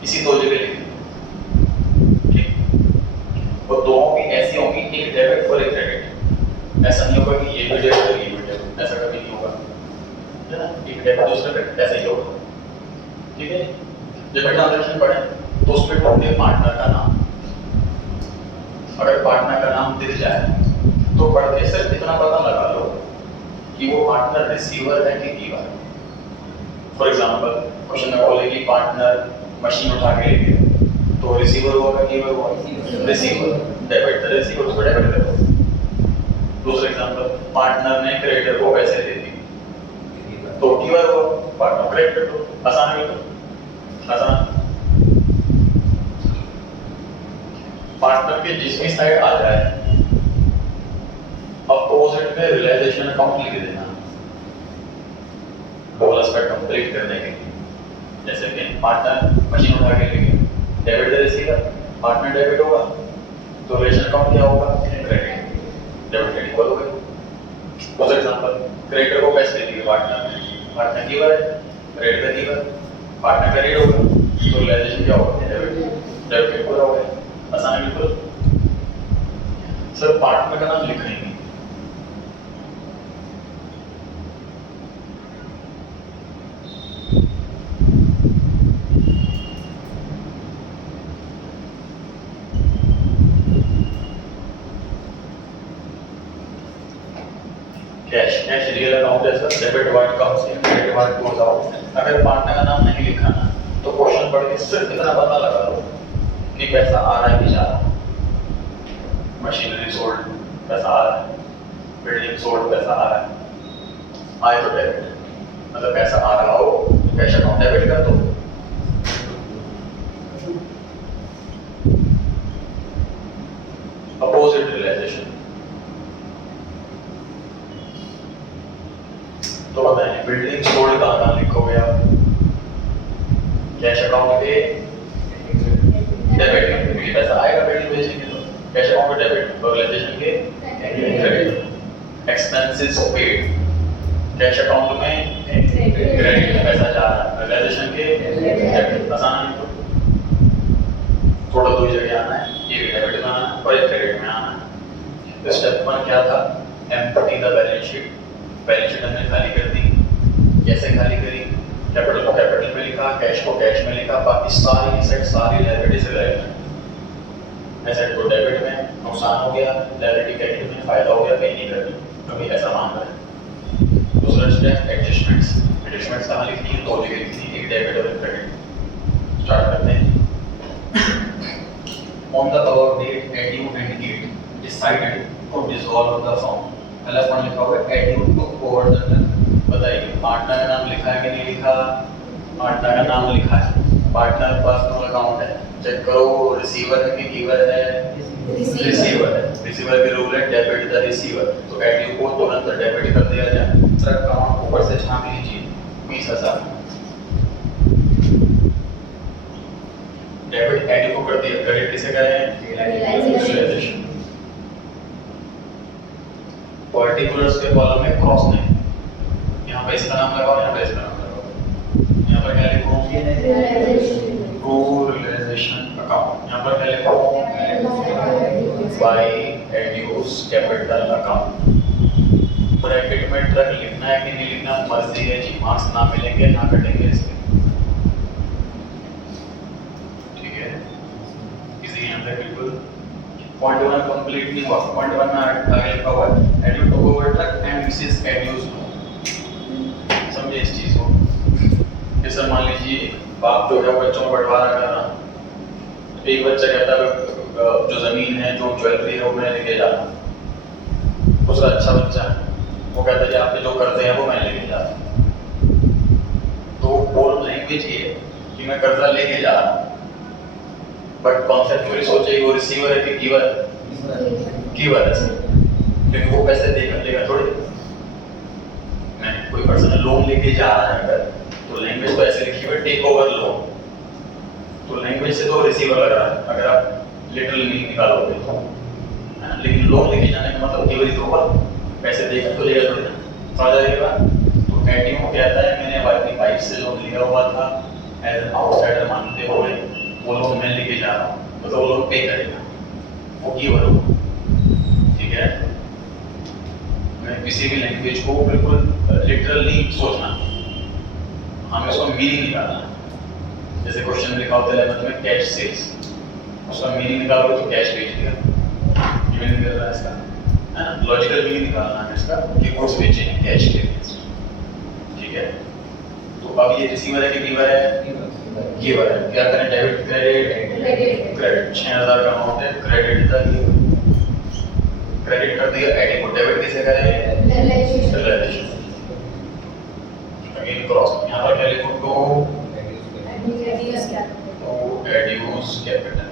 किसी 2 जगह लिखेंगे, ठीक। वो दोनों भी ऐसी होंगी, एक डेबिट और एक क्रेडिट। ऐसा नहीं होगा कि ये भी डेबिट और ये भी डेबिट, ऐसा कभी नहीं होगा, है ना। एक डेबिट दूसरा क्रेडिट, ऐसा ही होगा, ठीक है। जब ट्रांजैक्शन पढ़े तो उसमें ढूंढे पार्टनर का नाम। अगर पार्टनर का नाम दिख जाए तो पढ़ के सिर्फ इतना पता लगा लो कि वो पार्टनर रिसीवर है कि गिवर। फॉर एग्जांपल क्वेश्चन में बोले कि पार्टनर मशीन उठा के लेके, तो रिसीवर हुआ कि गिवर हुआ? रिसीवर। डेबिट तो रिसीवर, उसको डेबिट करो। दूसरा एग्जांपल, पार्टनर ने क्रेडिटर को पैसे दे दिए तो गिवर हुआ, पार्टनर क्रेडिटर को। आसान है बिल्कुल, आसान। पार्टनर के जिस भी साइड आ जाए अपोजिट में रियलाइजेशन अकाउंट लिख देना, बोनस का कंप्लीट करने के लिए। जैसे कि पार्टनर मशीन उठा के लेके, डेबिट दे रिसीवर, पार्टनर डेबिट होगा तो रिलेशन अकाउंट क्या होगा? क्रेडिट। डेबिट क्रेडिट इक्वल हो गए। फॉर एग्जांपल क्रेडिटर को पैसे दे दिए पार्टनर ने, पार्टनर गिवर है, क्रेडिटर गिवर, पार्टनर क्रेडिट होगा तो रियलाइजेशन क्या होगा? डेबिट। डेबिट इक्वल हो गया। आसान है बिल्कुल। सर पार्टनर का नाम लिखा ही नहीं, कैश रियल अकाउंट है sir, debit word comes in, credit word goes out. अगर पार्टनर का नाम नहीं लिखा ना तो क्वेश्चन पढ़ के सिर्फ इतना पता लगा लो कि पैसा आ रहा है कि जा रहा है। मशीनरी सोल्ड, पैसा आ रहा है। बिल्डिंग सोल्ड, पैसा आ रहा है। आए तो डेबिट, मतलब पैसा आ रहा हो तो कैश अकाउंट डेबिट कर दो। अपोजिट रियलाइजेशन तो बताएं, बिल्डिंग सोल्ड का नाम लिखोगे आप, कैश अकाउंट पे डेबिट, क्योंकि पैसा आएगा बिल्डिंग बेचेंगे तो कैश अकाउंट पे डेबिट और रियलाइजेशन के credit. Expenses paid, cash account में क्रेडिट, पैसा जा रहा है, रियलाइजेशन के डेबिट। आसान है तो थोड़ा दो जगह आना है, ये डेबिट में आना है और ये क्रेडिट में आना है। तो स्टेप 1 क्या था? Empty the balance sheet. Balance sheet हमने खाली कर दी। कैसे खाली करी? कैपिटल को कैपिटल में लिखा, कैश को कैश में लिखा, बाकी सारी एसेट सारी लायबिलिटी से लायबिलिटी। एसेट को डेबिट में नुकसान हो गया, लायबिलिटी क्रेडिट में फायदा हो गया, पे नहीं करनी, कभी ऐसा मान रहे। दूसरा स्टेप एडजस्टमेंट्स। एडजस्टमेंट्स कहाँ लिखनी है? 2 जगह लिखनी है, एक डेबिट और एक क्रेडिट। स्टार्ट करते हैं। ऑन द अबव डेट एड्यू एंड ईट decided to dissolve the firm. पहला पॉइंट लिखा हुआ है एड्यू टू ओवर द टर्न। बताइए पार्टनर का नाम लिखा है कि नहीं लिखा? पार्टनर का नाम लिखा है। पार्टनर पर्सनल अकाउंट है, चेक करो रिसीवर है कि गिवर है? रिसीवर है। रिसीवर के रूल है डेबिट द रिसीवर, तो एड्यू को तुरंत डेबिट कर दिया जाए। सर अकाउंट ऊपर से छाप लीजिए 20,000 डेबिट एड्यू को कर दिया, क्रेडिट किसे करें? रियलाइजेशन। पर्टिकुलर्स के कॉलम में क्रॉस नहीं, यहाँ पे इसका नाम लगाओ, यहाँ पे इसका नाम लगाओ। यहाँ पर क्या लिखो? To realisation account. यहाँ पर क्या लिखो? बाय एड्यूस कैपिटल अकाउंट। ब्रैकेट में ट्रक लिखना है कि नहीं लिखना मर्जी है जी, मार्क्स ना मिलेंगे ना कटेंगे इसके, ठीक है। इसी यहाँ पे बिल्कुल पॉइंट 1 कंप्लीट नहीं हुआ। पॉइंट 1 में आगे लिखा हुआ है एड्यू to over truck and Mrs एड्यूस नो। समझे इस चीज को? ये सर मान लीजिए बाप जो है बच्चों को बंटवारा कर रहा, एक बच्चा कहता है जो जमीन है जो ज्वेलरी है वो मैं लेके जा रहा हूँ, दूसरा अच्छा बच्चा है वो कहता है आपके जो कर्जे हैं वो मैं लेके जा रहा हूँ। तो बोल लैंग्वेज ये कि मैं कर्जा लेके जा रहा हूँ, बट कॉन्सेप्चुअली सोचे वो रिसीवर है कि गिवर है, गिवर है, क्योंकि वो पैसे देगा लेगा थोड़ी। मैं कोई पर्सन लोन लेके जा रहा है अगर, तो लैंग्वेज तो ऐसे लिखी हुई है टेक ओवर लोन, तो लैंग्वेज से तो रिसीवर लग रहा है अगर आप लिटरल मीनिंग निकालोगे तो, है ना। लेकिन लोन लेके जाने का मतलब गिवर ही तो होगा, पैसे देगा तो लेगा थोड़ी ना, समझ आएगा। तो एटीएम कहता है मैंने अपनी वाइफ से लोन लिया हुआ था एज एन आउटसाइडर मानते हुए, वो लोन मैं लेके जा रहा हूँ, तो वो लोन पे करेगा, वो गिवर होगा, ठीक है। मैं किसी भी लैंग्वेज को बिल्कुल लिटरली सोचना, हमें उसका मीनिंग निकालना। जैसे क्वेश्चन में लिखा होता है 11th में कैश सेल्स, उसका मीनिंग निकालोगे तो कैश बेच दिया, ये मीनिंग निकल रहा है इसका, है ना। लॉजिकल मीनिंग निकालना है इसका कि गुड्स बेचे हैं कैश के लिए, ठीक है। तो अब ये रिसीवर है कि गिवर है, गिवर है। क्या करें, डेबिट क्रेडिट, क्रेडिट 6000 का अमाउंट है, क्रेडिट था गिवर, क्रेडिट कर दिया एडी को, डेबिट कैसे करें, रियलाइजेशन। अगेन क्रॉस, यहाँ पर क्या लिखो तो एड्यूस कैपिटल,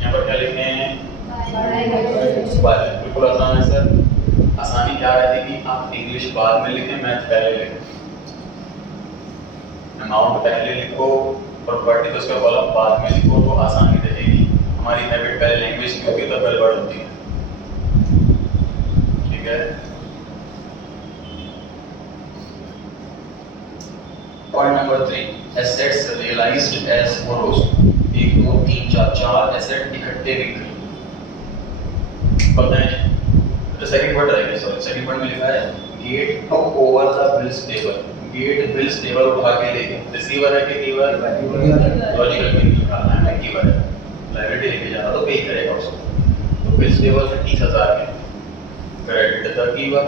यहाँ पर क्या लिखे हैं, बिल्कुल आसान है सर। आसानी क्या रहती कि आप इंग्लिश बाद में लिखें, मैथ पहले लिखें, अमाउंट पहले लिखो और पर्टिकुलर्स का कॉलम बाद में लिखो, तो आसानी रहेगी। हमारी हैबिट पहले लैंग्वेज की होती है तो गड़बड़ होती है, ठीक है। Point number 3, assets realised as borrows. 1 2 3 4 4 asset इकट्ठे बिक्री, पता है तो सेकंड वर्ड रहेगा, सॉरी सेकंड वर्ड में लिखा है get to over the bills table, get bills table उठा के ले गए, रिसीवर है कि गिवर, लॉजिकल मीनिंग निकालना है, गिवर है, लायबिलिटी लेके जा रहा तो पे करेगा उसको। तो बिल्स टेबल में 30000 है, क्रेडिट था गिवर,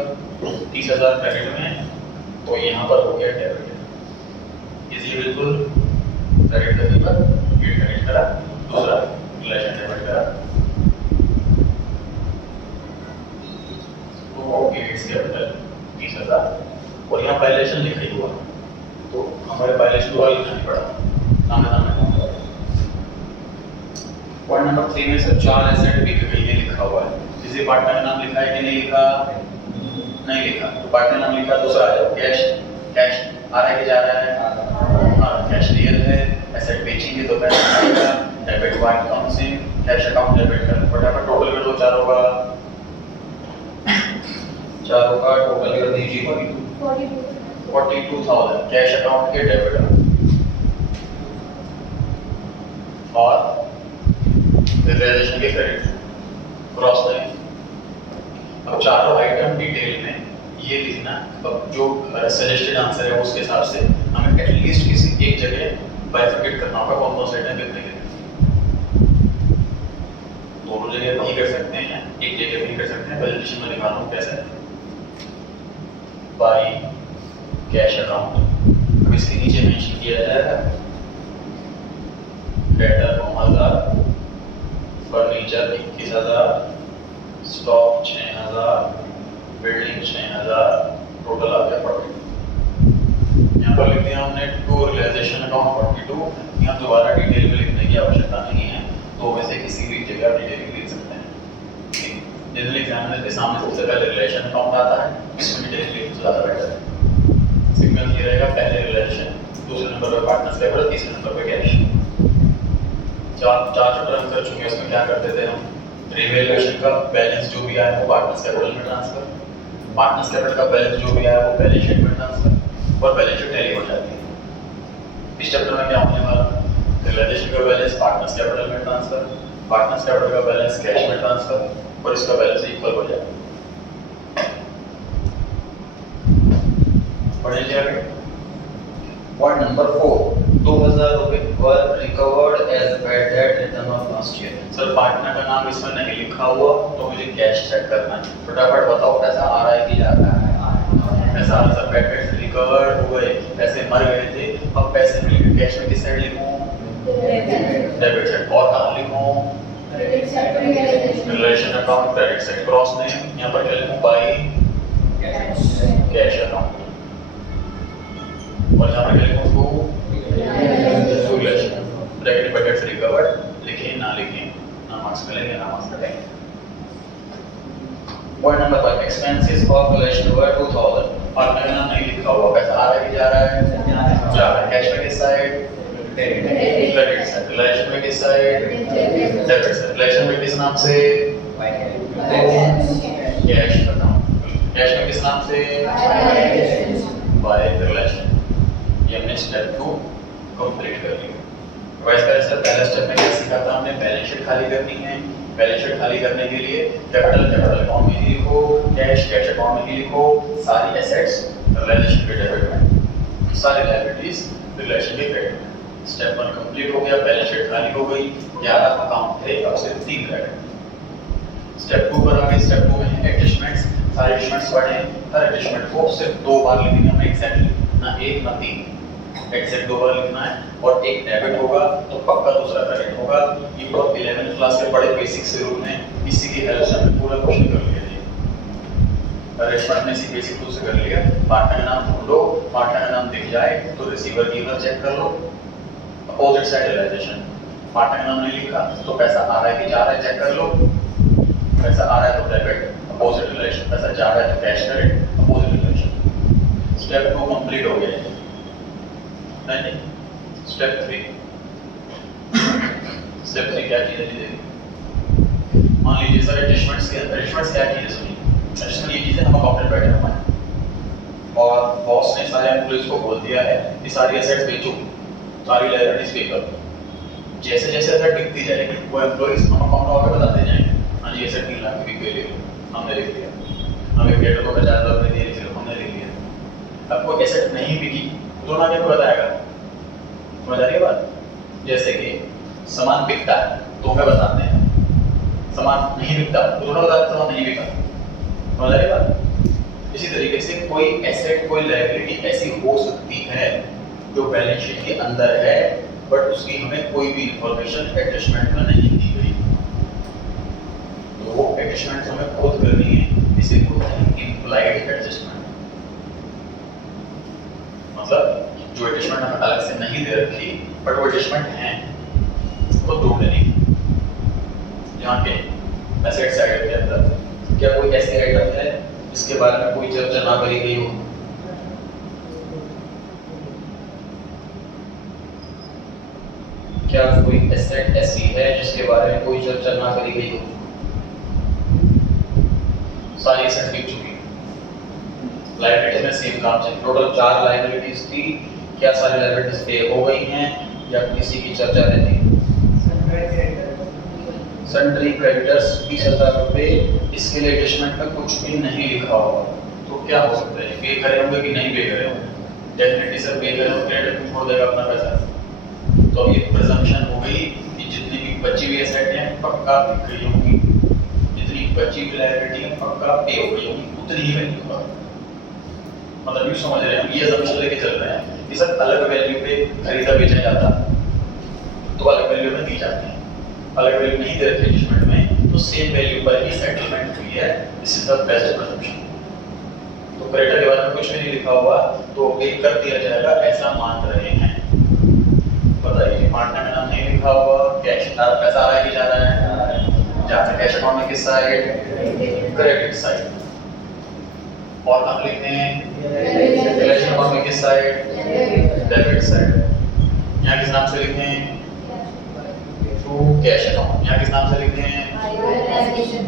30000 क्रेडिट में, तो यहाँ पर हो गया डेबिट, इजी बिल्कुल, क्रेडिट का गिवर, गेट क्रेडिट करा, दूसरा रिलेशन डेबिट करा, तो गेट्स कैपिटल 30000, और यहाँ वायलेशन लिखा ही हुआ, तो हमारे वायलेशन वाला लिखना नहीं पड़ा, नाम पॉइंट नंबर 3 में सर 4 एसेट बिक गई है लिखा हुआ है, किसी पार्टनर का नाम लिखा है कि नहीं लिखा, नहीं लिखा, तो पार्टनर नाम लिखा, दूसरा आ जाओ कैश, कैश आ रहा है कि जा रहा है, हाँ कैश रियल है, एसेट बेचेंगे तो पैसा आएगा, debit white comes in, cash account debit कर, फटाफट टोटल कर दो, 4 होगा, 4 होगा, टोटल कर दीजिए 42,000 कैश अकाउंट के डेबिट और रियलाइजेशन के क्रेडिट, क्रॉस लाइन। अब चारों आइटम डिटेल में ये लिखना, अब जो सजेस्टेड आंसर है उसके हिसाब से हमें एटलीस्ट किसी एक जगह बाइफरकेट करना होगा कौन कौन से आइटम कितने कितने, दोनों जगह भी कर सकते हैं, एक जगह भी कर सकते हैं, प्रेजेंटेशन में दिखा रहा हूँ कैसे, बाई कैश अकाउंट। अब इसके नीचे मेंशन किया जाएगा debtor 9000, furniture 21,000, stock 6,000, building 6,000, total आ गया 42। यहाँ पर लिख दिया हमने टू रियलाइजेशन अकाउंट 42, यहाँ दोबारा डिटेल में लिखने की आवश्यकता नहीं है, तो वैसे किसी भी जगह डिटेल में लिख सकते हैं। जनरल एग्जामिनर के सामने सबसे पहले रिलेशन अकाउंट आता है, इसमें डिटेल लिखना ज़्यादा बेटर है। सिग्नल ये रहेगा, पहले रिलेशन, दूसरे नंबर पर पार्टनर्स लेवल, तीसरे नंबर पर कैश। चार चैप्टर हम कर चुके हैं, उसमें क्या करते थे हम, रिवैल्यूएशन का बैलेंस जो भी आया वो पार्टनर्स कैपिटल में ट्रांसफर, पार्टनर्स कैपिटल का बैलेंस जो भी आया वो बैलेंस शीट में ट्रांसफर, और बैलेंस शीट टैली हो जाती है। इस चैप्टर में क्या होने वाला, रियलाइजेशन का बैलेंस पार्टनर्स कैपिटल में ट्रांसफर, पार्टनर्स कैपिटल का बैलेंस कैश में ट्रांसफर, और इसका बैलेंस इक्वल हो जाएगा। पढ़े जाएंगे। पॉइंट नंबर 4, 2000 रुपए were recovered as bad debt return of last year. Sir partner का नाम इसमें नहीं लिखा हुआ तो मुझे कैश चेक करना है, फटाफट बताओ पैसा आ रहा है कि जा रहा है, पैसा आ रहा है सर, बैड डेट रिकवर्ड हुए, पैसे मर गए थे, अब पैसे मिल गए, कैश में किस साइड लिखूं, डेबिट साइड, और कहां लिखूं, realisation account credit side, cross name, यहां पर क्या लिखूं, बाय कैश अकाउंट, और यहाँ पर क्या लिखूं, to relation, bracket budgets recovered लिखें ना लिखें, ना मार्क्स मिलेंगे ना मार्क्स कटेंगे। Point number 5, expenses of relation हुआ 2000 और मैंने नाम नहीं लिखा हुआ, पैसा आ रहा है कि जा रहा है? जा रहा है। कैश में किस साइड? Credit side. रिलेशन में किस साइड? Debit side. रिलेशन में किस नाम से? Cash account. कैश में किस नाम से? By relation. ये हमने स्टेप 2 कंप्लीट कर लिया। वैसे करें सर, पहला स्टेप में क्या सीखा था हमने? बैलेंस शीट खाली करनी है। बैलेंस शीट खाली करने के लिए कैपिटल अकाउंट में ही लिखो, कैश अकाउंट में ही लिखो, सारी एसेट्स रिलेशन के डेबिट में, सारी लायबिलिटीज रिलेशन के क्रेडिट में। स्टेप 1 कंप्लीट हो गया, बैलेंस शीट खाली हो गई, 11 अकाउंट थे, अब सिर्फ 3 क्रेडिट। स्टेप 2 पर आ गए। स्टेप 2 में है एडजस्टमेंट्स। सारे एडजस्टमेंट्स पढ़े, हर एडजस्टमेंट को सिर्फ 2 बार लिखनी है हमें एग्जैक्टली, ना 1 ना 3, एग्जैक्ट 2 बार लिखना है। और एक डेबिट होगा तो पक्का दूसरा क्रेडिट होगा। ये तो 11th क्लास के बड़े बेसिक से रूल हैं, इसी की हेल्प से हमने पूरा क्वेश्चन कर लिया जी। एडजस्टमेंट में इसी बेसिक रूल से कर लिया। पार्टनर का नाम ढूंढो, पार्टनर का नाम दिख जाए तो रिसीवर गिवर चेक कर लो। अपोजिट साइड रियलाइजेशन, पार्टनर का नाम नहीं लिखा तो पैसा आ रहा है कि जा रहा है चेक कर लो। पैसा आ रहा है तो डेबिट, अपोजिट रिलेशन। पैसा जा रहा है तो cash credit, opposite relation. Step 2 complete हो गया है। नहीं, स्टेप 3 क्या चीज़ है? मान लीजिए सर एडजस्टमेंट्स क्या चीज़ है? सुनिए, एडजस्टमेंट ये चीज़ है, हम अकाउंटेंट बैठे हुए हैं और बॉस ने सारे एम्प्लॉइज को बोल दिया है कि सारी एसेट्स बेचो, सारी लायबिलिटीज पे करो। जैसे जैसे एसेट बिकती जाएगी वो एम्प्लॉइज हम अकाउंट वाले बताते जाएंगे, हाँ जी एसेट 3 लाख की बिक गई, हमने लिख लिया। हमें क्रेडिटर को 50,000 रुपये दिए, हमने लिख लिया। अब कोई एसेट नहीं बिकी तो ना क्या बताएगा? समझ आ रही है बात? जैसे कि सामान बिकता है तो हमें बताते हैं, सामान नहीं बिकता तो थोड़ा बताते सामान नहीं बिका। समझ आ रही है बात? इसी तरीके से कोई एसेट कोई लायबिलिटी ऐसी हो सकती है जो बैलेंस शीट के अंदर है बट उसकी हमें कोई भी इंफॉर्मेशन एडजस्टमेंट में नहीं दी गई, तो वो एडजस्टमेंट हमें खुद करनी है। इसे बोलते हैं इम्प्लाइड एडजस्टमेंट। मतलब जो एडजस्टमेंट हमें अलग से नहीं दे रखी बट वो एडजस्टमेंट हैं, उसको ढूंढ लेनी। यहाँ के एसेट साइड के अंदर क्या कोई ऐसे आइटम है जिसके बारे में कोई चर्चा ना करी गई हो? क्या कोई एसेट ऐसी है जिसके बारे में कोई चर्चा ना करी गई हो? सारी एसेट बिक चुकी। लायबिलिटीज में सेम काम चल, टोटल 4 लायबिलिटीज थी, क्या सारी लायबिलिटीज पे हो गई हैं या किसी की चर्चा रहती है? सन्ड्री क्रेडिटर्स 20,000 रुपये, इसके लिए एडजस्टमेंट में कुछ भी नहीं लिखा होगा तो क्या हो सकता है? पे करे होंगे कि नहीं पे करे होंगे? डेफिनेटली सर पे करे होंगे, क्रेडिटर छोड़ देगा अपना पैसा। तो ये प्रिजम्पशन हो गई कि जितनी भी बची हुई एसेट हैं पक्का बिक गई होंगी, जितनी बची हुई लायबिलिटी है पक्का पे हो गई होंगी, उतनी ही वैल्यू का। मतलब यूँ समझ रहे हैं हम, ये असम्पशन लेके चल रहे हैं कि सर अलग वैल्यू पे खरीदा बेचा जाता तो अलग वैल्यू में दी जाती है, अलग वैल्यू नहीं दे रखी एडजस्टमेंट में तो सेम वैल्यू पर ही सेटलमेंट हुई है। This is the best presumption. तो क्रेडिटर के बारे में कुछ भी नहीं लिखा हुआ तो पे कर दिया जाएगा ऐसा मान रहे हैं। बताइए, पार्टनर का नाम नहीं लिखा हुआ, कैश पैसा आ रहा है कि जा रहा है? जा रहा है। कैश अकाउंट में किस साइड? Credit side. और हम लिखते हैं रिलेशन अकाउंट में किस साइड? Debit side. यहाँ किस नाम से लिखते हैं? To cash account. यहाँ किस नाम से लिखते हैं?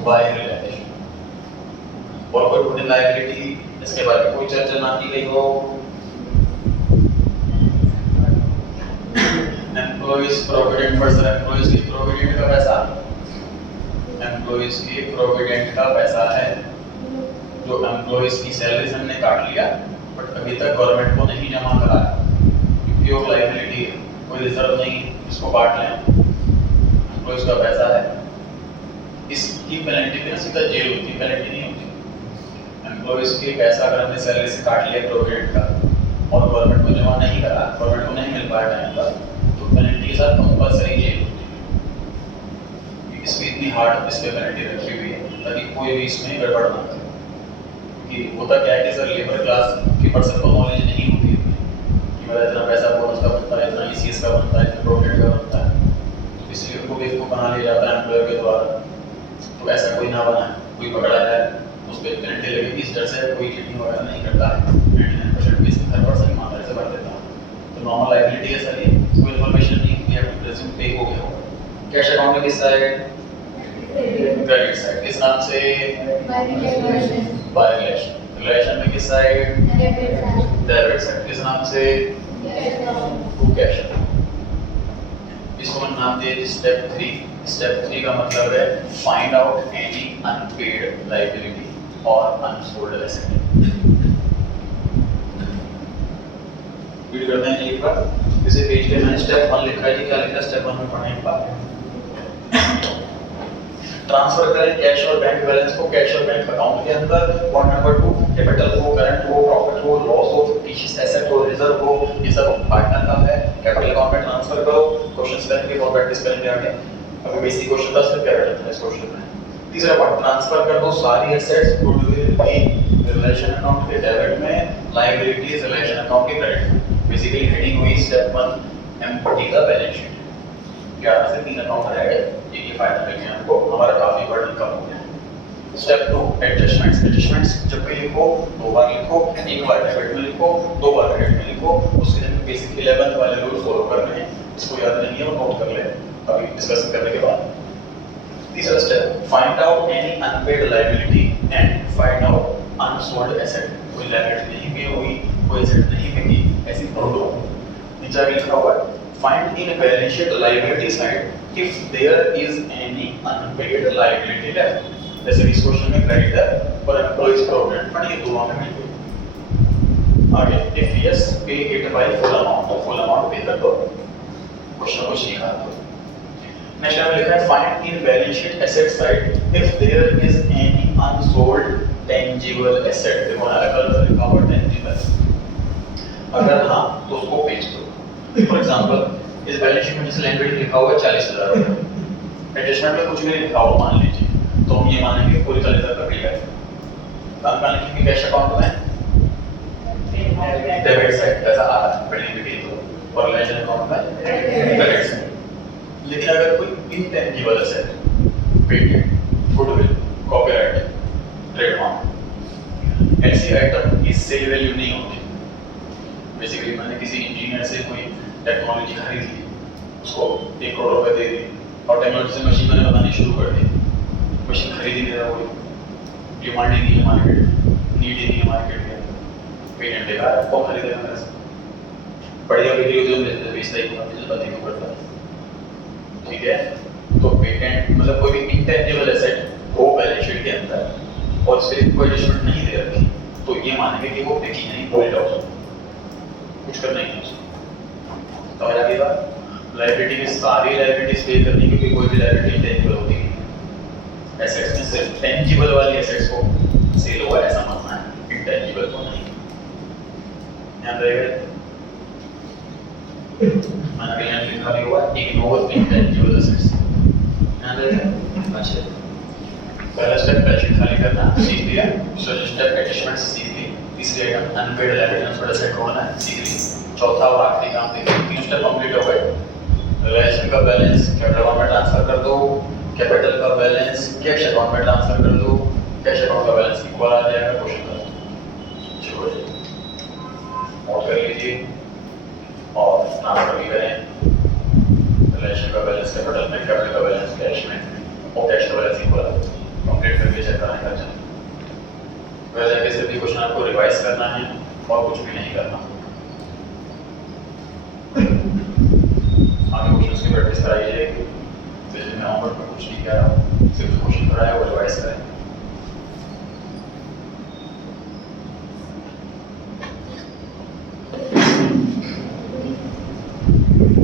By realisation. और कोई टोटल लायबिलिटी इसके बारे में कोई चर्चा ना की गई हो? Employees provident fund, sir employees की प्रोविडेंट का पैसा, एम्प्लॉइज की प्रोविडेंट का पैसा है जो एम्प्लॉइज की सैलरी हमने काट लिया बट अभी तक गवर्नमेंट को नहीं जमा कराया, प्योर लायबिलिटी है, कोई रिजर्व नहीं, इसको काट लें, एम्प्लॉइज का पैसा है। इसकी पेनल्टी भी ना सीधा जेल होती है, पेनल्टी नहीं होती। एम्प्लॉइज की पैसा अगर हमने सैलरी से काट लिया प्रोविडेंट का और गवर्नमेंट को जमा नहीं करा, गवर्नमेंट को नहीं मिल पाया टाइम पर, तो पेनल्टी के साथ कंपलसरी जेल होती है। इसमें इतनी हार्ड इस पे पेनल्टी रखी हुई है ताकि कोई भी इसमें गड़बड़ ना करे। कि होता क्या है कि सर लेबर क्लास के पर्सन को नॉलेज नहीं होती है कि मेरा इतना पैसा बोनस का बनता है, इतना ईसीएस का बनता है, इतना प्रोविडेंट का बनता है, ना बना है, कोई पकड़ा जाए उस पर पेनल्टी लगेगी, इस डर से कोई चीटिंग वगैरह नहीं करता है, 99% बेसिक हर पर्सन ईमानदारी से भर देता है। तो नॉर्मल लायबिलिटी है सर, ये कोई इन्फॉर्मेशन नहीं कि आपकी प्रेजेंट पे हो गया हो। कैश अकाउंट में किस साइड? क्रेडिट साइड, किस नाम से? By relation. रिलेशन में किस साइड? डेबिट साइड, किस नाम से? To cash. इसको हम नाम दिए स्टेप 3। स्टेप 3 का मतलब है find out any unpaid liability और अनसोल्ड एसेट। रीड करते हैं एक बार इसे पेज पे। मैंने स्टेप 1 लिखा है जी, क्या लिखा है स्टेप 1 में पढ़ने के बाद? ट्रांसफर करें कैश और बैंक बैलेंस को कैश और बैंक अकाउंट के अंदर। पॉइंट नंबर 2, कैपिटल हो, करंट हो, प्रॉफिट हो, लॉस हो, फिक्टिशियस एसेट हो, रिजर्व हो, ये सब पार्टनर का है, कैपिटल अकाउंट में ट्रांसफर करो। क्वेश्चंस करेंगे और प्रैक्टिस करेंगे आगे। अभी बेसिक क्वेश्चन था, फिर कैपिटल था इस क्वेश्चन में। तीसरा पार्ट, ट्रांसफर कर दो सारी एसेट्स गुडविल की रिलेशन अकाउंट के डेबिट में, लायबिलिटीज रिलेशन अकाउंट के क्रेडिट में। बेसिकली हेडिंग हुई स्टेप 1 एम्प्टी का बैलेंस शीट। 11 से 3 अकाउंट रह गए, ये फाइनल करके हमको हमारा काफी बर्डन कम हो गया। Step 2 adjustments. एडजस्टमेंट्स जब भी लिखो 2 बार लिखो, एक बार डेबिट में लिखो, 2 बार क्रेडिट में लिखो। उसके लिए बेसिक 11 वाले रूल फॉलो करने हैं, इसको याद नहीं है वो नोट कर ले अभी डिस्कशन करने के बाद। तीसरा step, find out any unpaid liability and find out unsold asset. कोई लायबिलिटी नहीं पे हुई, कोई एसेट नहीं बिकी, ऐसी प्रॉब्लम। नीचे लिखा हुआ है find in balance sheet liability side if there is any unpaid liability left। जैसे इस क्वेश्चन में क्रेडिट है और एम्प्लॉइज प्रोविडेंट फंड, ये दोनों में मिल गए। आगे if yes pay it by full amount, तो full amount पे कर दो, क्वेश्चन को ठीक आ दो। नेक्स्ट हमें लिखा है find in balance sheet asset side if there is any unsold tangible asset। देखो ना कलर से लिखा हुआ tangible, अगर हाँ तो उसको बेच दो। फॉर एग्जांपल इस बैलेंस शीट में जैसे लायबिलिटी लिखा हुआ है 40,000 रुपए, एडजस्टमेंट में कुछ भी लिखा हुआ मान लीजिए, तो हम ये मानेंगे पूरी 40,000 का बिल है। काम का लिखेंगे कैश अकाउंट में डेबिट साइड ऐसा आ रहा है बिल्डिंग बिल तो, और रिलेशन अकाउंट में क्रेडिट साइड। लेकिन अगर कोई intangible asset, patent, goodwill, copyright, trademark, ऐसी आइटम की सेल वैल्यू नहीं होती। बेसिकली मैंने किसी इंजीनियर से कोई टेक्नोलॉजी खरीद ली, उसको 1 करोड़ रुपए दे दी और टेक्नोलॉजी से मशीन मैंने बनानी शुरू कर दी, मशीन खरीद ही नहीं रहा, कोई डिमांड ही नहीं है मार्केट में, नीड ही नहीं है मार्केट में, पेटेंट देगा कौन खरीदेगा मेरे से? बढ़िया बिक्री होती है बेचता ही होगा, बिजनेस बंद ही नहीं करता। ठीक है, तो पेटेंट मतलब कोई भी इंटेंजिबल एसेट हो बैलेंस शीट के अंदर और उसके लिए कोई एडजस्टमेंट नहीं दे रखी, तो ये मानेंगे कि वो बिकी नहीं, होल्ड आउट, कुछ करना ही नहीं। समझ आ गई बात? लायबिलिटी की सारी लायबिलिटीज पे करनी, क्योंकि कोई भी लायबिलिटी इंटेंजिबल होती है। एसेट्स में सिर्फ टेंजिबल वाली एसेट्स को सेल हुआ ऐसा मानना है, इंटेंजिबल को नहीं। ध्यान रहेगा, मैंने अभी यहाँ लिखा भी हुआ इग्नोर इंटेंजिबल एसेट्स। ध्यान रहेगा। अच्छा, पहला स्टेप बैलेंस शीट खाली करना सीख लिया, दूसरा स्टेप एडजस्टमेंट्स सीख ली, तीसरी item unpaid liability unsold asset को होना सीख ली, चौथा और आखिरी काम देखिए, 3 स्टेप कंप्लीट हो गए। रिलेशन का बैलेंस कैपिटल अकाउंट में ट्रांसफर कर दो, कैपिटल का बैलेंस कैश अकाउंट में ट्रांसफर कर दो, कैश अकाउंट का बैलेंस इक्वल आ जाएगा क्वेश्चन का। शुरू हो जाए, नोट कर लीजिए और ट्रांसफर भी करें। रिलेशन का बैलेंस कैपिटल में, कैपिटल का बैलेंस कैश में और कैश का बैलेंस इक्वल आ जाए। कंप्लीट करके चेक कराने का चल। वैसे आगे से भी क्वेश्चन आपको रिवाइज करना है और कुछ भी नहीं करना। आगे क्वेश्चंस की प्रैक्टिस कराई जाएगी। जैसे मैं होमवर्क में कुछ नहीं कह रहा हूँ, सिर्फ क्वेश्चन कराया वो रिवाइज करें।